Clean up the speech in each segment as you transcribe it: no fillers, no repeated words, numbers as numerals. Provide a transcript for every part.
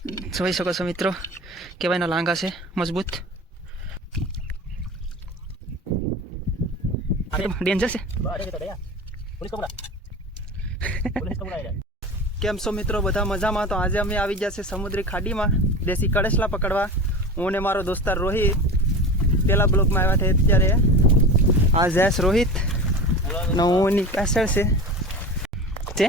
જોઈ શકો છો મિત્રો કેવાયના લાંગા છે મજબૂત ડેન્જર છે કેમ છો મિત્રો બધા મજામાં તો આજે અમે આવી ગયા છે સમુદ્રી ખાડીમાં દેશી કળેસલા પકડવા હું ને મારો દોસ્તાર રોહિત પેલા બ્લોકમાં આવ્યા હતા અત્યારે આ જયેશ રોહિત ને હું એની પાછળ છે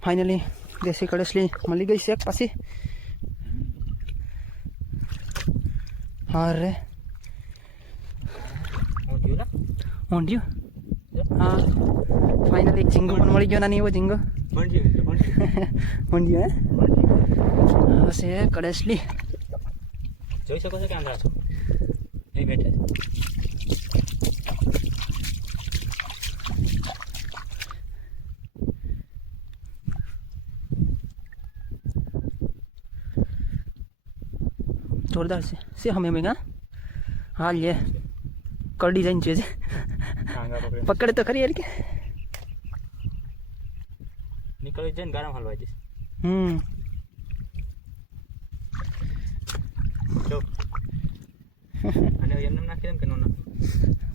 ફાઇનલી દેશી કળેસલી મળી ગઈ છે પાછી હા રે ઊંધિયું હા ફાઇનલી ઝીંગો પણ મળી ગયો નાની એવો ઝીંગો ઊંધિયું હશે કળેસલી જોઈ શકો છો કે આમ રાખો એ બેઠા જોરદાર છે હમે મેં હા લે કરડી જઈને છે પકડે તો ખરી યાર કે નીકળી જાય ને ગરમ હલવાઈ જઈશ જો અને એમને નાખી દેમ કે નો નાખ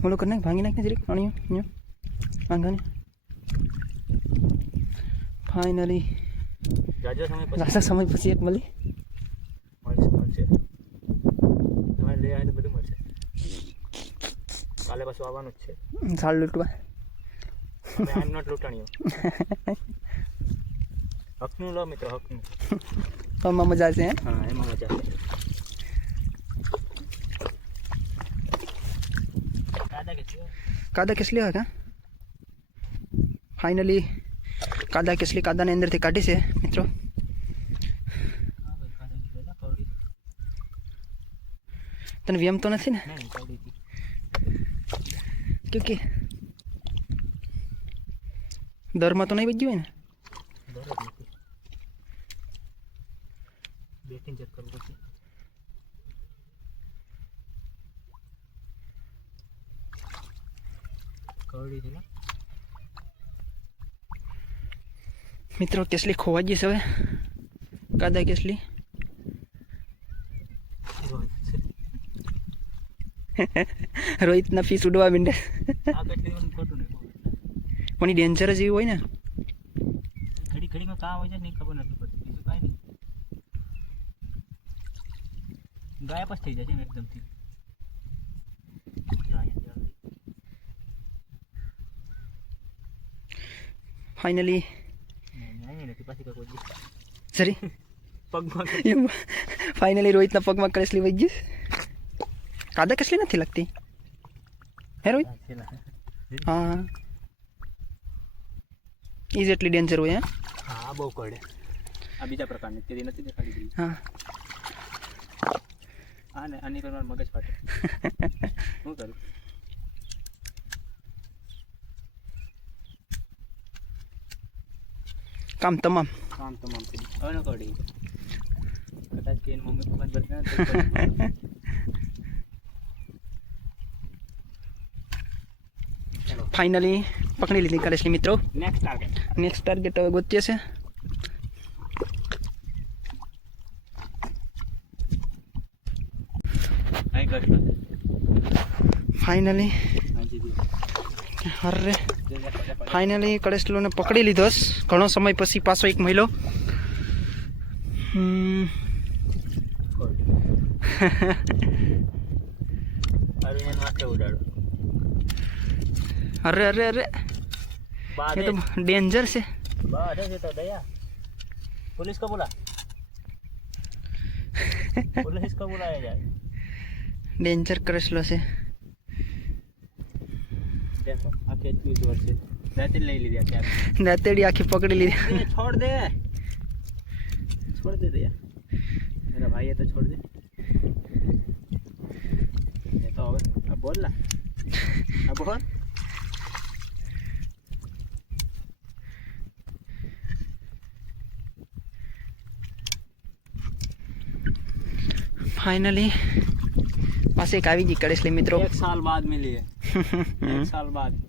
બોલો કર નાખ ભાંગી નાખ ને જરીક પાણી ભાંગાને ફાઇનલી જાજા સમય પછી એક મળી મળશે તમારે લઈ આવે તો બધું મળશે કાલે પાછું આવવાનું જ છે ઝાડ લૂંટવા આઈ એમ નોટ લૂંટાણીઓ હકનું લો મિત્રો હકનું આમાં મજા છે હા એમાં મજા છે કાદા કેસલી હા ફાઇનલી કાદા કેસલી કાદાને અંદરથી કાઢી છે મિત્રો તને વ્યમ તો નથી ને ક્યોંકि દરમાં તો નહીં બજ્યું હોય ને બેટિંગ ચેક કરવું પડશે કવડી છે મિત્રો કેસલી ખોવાઈ ગઈ છે હવે કાદા કેસલી રોહિતના ફીસ ઉડવા માંડે પણ ડેન્જર જ એવું હોય ને ઘડી ઘડીમાં કામ હોય છે નહીં ખબર નથી પડતી બીજું કાંઈ નહીં ગાયબ જ થઈ જાય છે ને એકદમથી ફાઇનલી નથી પાછી કોઈ સરી પગમાં ફાઇનલી રોહિતના પગમાં કળેસલી વહી ગઈ કાદા કસલી નથી લાગતી હે રોહિત હા ઈ જેટલી ડેન્જર હોય હા બહુ કરડે આ બીજા પ્રકારની તે નથી દેખાડી હા હા ને આની પર મગજ ફાટે શું કરું કામ તમામ થઈ હવે ન કરડી કદાચ કે મમ્મી પપ્પા બધા ફાઇનલી પકડી લીધી કળેસલી મિત્રો નેક્સ્ટ ટાર્ગેટ હવે ગોતીએ છે ફાઇનલી અરે ફાઇનલી કળેસલોને પકડી લીધો ઘણો સમય પછી પાછો એક મહિલો અરે અરે અરે ये तो डेंजर से तो दया पुलिस को बुला पुलिस को बुलाया जाए डेंजर करेसलो से देखो आके इतनी जोर से दांत ले लिया क्या दांतेड़ी आंखें पकड़ ली छोड़ दे दया मेरा भाई है तो छोड़ दे ये तो अब बोल ला अब बोल फाइनली पास एक આવી ગઈ કળેસલી મિત્રો एक साल बाद मिली है एक साल बाद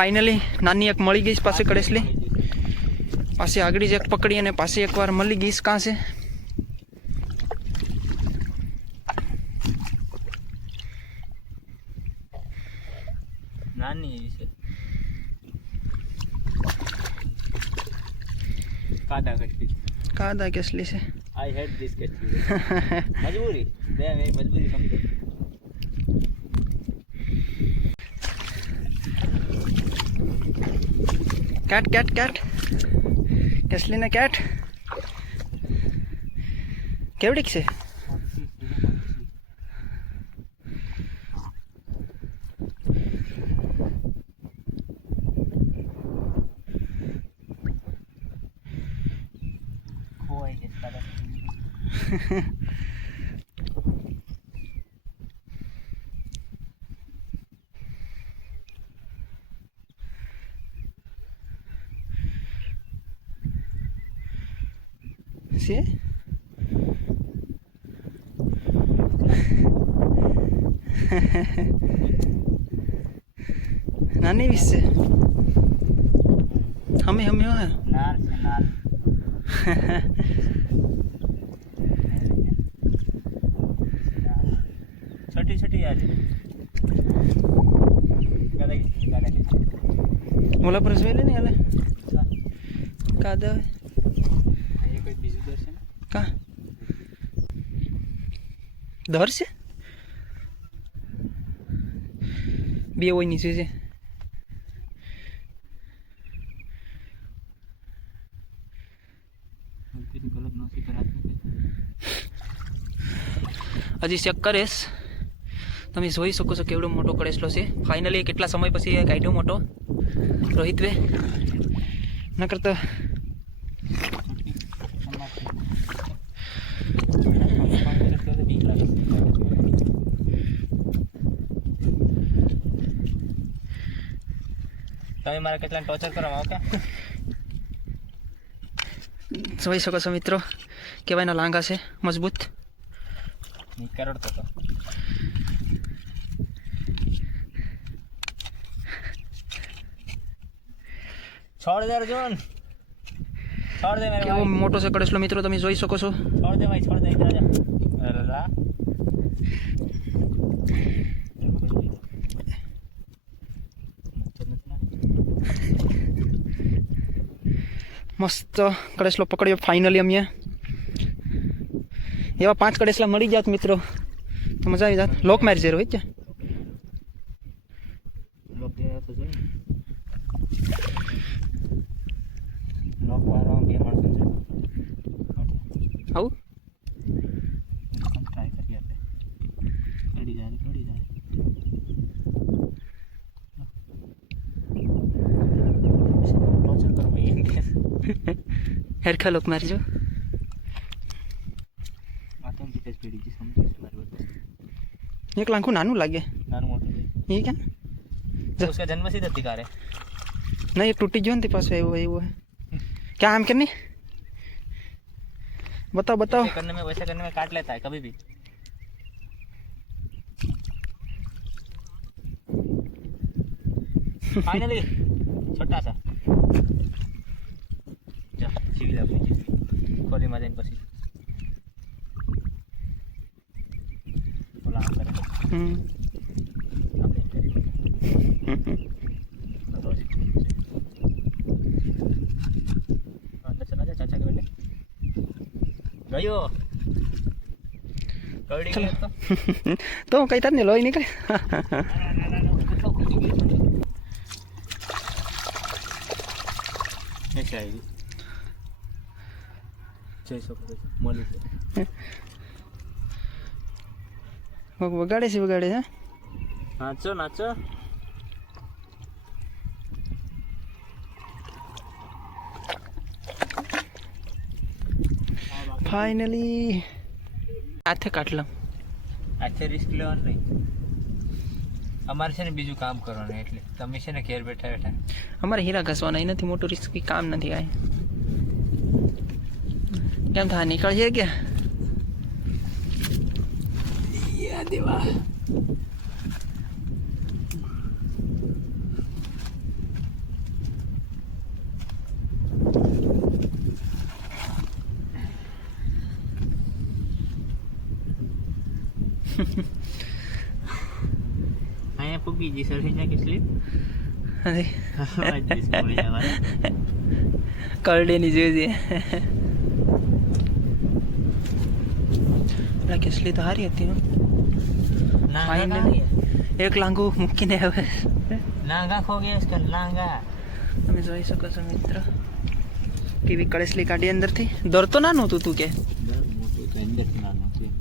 ફાઇનલી નાની એક મળી ગઈ પાસે કડેસલી પાસે આગળ જ એક પકડી અને પાસે એકવાર મળી ગઈ કાં છે નાની છે કાદા કટલી કાદા કેસલી છે આઈ હેટ ધીસ કટલી મજબૂરી બે મેરી મજબૂરી સમજો કેટ કેટ કેટ કેસલી ને કેટ કેવડીક છે ખોવાઈ ગઈ કાદા છે નાની વીસ છે હમે હમે હો નાલ છે નાલ छोटी छोटी आज ઓલા પર જોઈ લે ને હાલે કાદા ये कोई बिजू दर्शन કા દર છે બે હોય નીચે છે गलत नौसी पर हाथ હજી ચેક કરીશ તમે જોઈ શકો છો કેવડો મોટો કડેસલો છે ફાઇનલી કેટલા સમય પછી કાઢ્યો મોટો રોહિતવે નકર તો તમે મારા કેટલા ટોર્ચર કરો ઓકે જોઈ શકો છો મિત્રો કેવાયનો લાંગા છે મજબૂત કરડતો તો छोड़ दे अर्जुन छोड़ दे मेरे કેવો भाई મોટો છે કડેસલો મિત્રો તમે જોઈ શકો છો छोड़ दे भाई छोड़ दे इधर आ जा अरे ला મસ્ત કડેસલો પકડ્યો ફાઇનલી અમે એવા 5 કડેસલા મળી જાત મિત્રો તો મજા આવી જાત લોક મારી છે રોહિત लोग दे तो सही लोग मारो हम गेम मारते हैं આવું हम ट्राई करिए पे रेडी जाए टॉर्चर करो भाई હેરખા લોક મારજો आते हैं कितने स्पीड की समझ मार बोलते એક લાંખું નાનું લાગે नानू मोटो એ ક્યાં तो उसका जन्म सिद्ध अधिकार है નહીં એક તૂટી ગયો ને તે પાછું એવું क्या आम करने बताओ बताओ ऐसे करने में वैसे करने में काट लेता है कभी भी फाइनली छोटा सा जा जीवी ला अपनी जीवी खोली मजा પછી બોલા કરે આપણે કરી अंदर चला जा चाचा के बेटे गयो कड़ी गयो तो कई तार ने लोई निकले ऐसे आएगी 600 मोली से वगाड़े से वगाड़े है नाचो नाचो फाइनली हाथे काट लो હાથે રિસ્ક લેવાનું નહીં અમારે છે ને બીજું કામ કરવાનું એટલે તમે છે ને ઘેર બેઠા બેઠા અમારે હીરા ઘસવાના એનાથી મોટું રિસ્કી કામ નથી આ કેમ થા નીકળશે કે યા દેવા બીજી સરખી જાય કે સ્લીપ અરે મળી જાય કરડેની જોઈએ કેસલી તો હારી હતી હો. નાંગા Finally. એક લાંગુ મૂકીને હવે નાંગા ખો ગયા છે નાંગા તમે જોઈ શકો છો મિત્ર કેવી કળેસલી કાઢી અંદરથી દર તો નાનું હતું તું કે મોટું તો અંદર નાનું હતું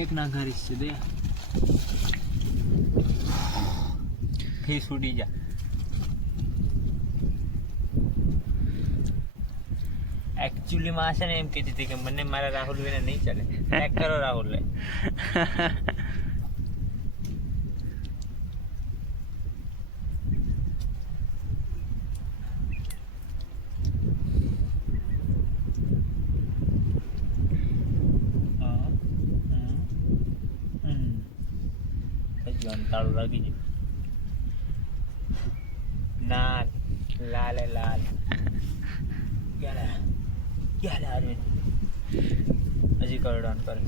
એક નાંગા રીસ છે દે ફીસ ઉડી જા એકચ્યુઅલી માં છે ને એમ કીધી હતી કે મને મારા રાહુલ વિના નહીં ચાલે પેક કરો રાહુલ લે તાળું લાગી ગયું ના લાલ લાલ ક્યારે હજી કરડવાનું કરે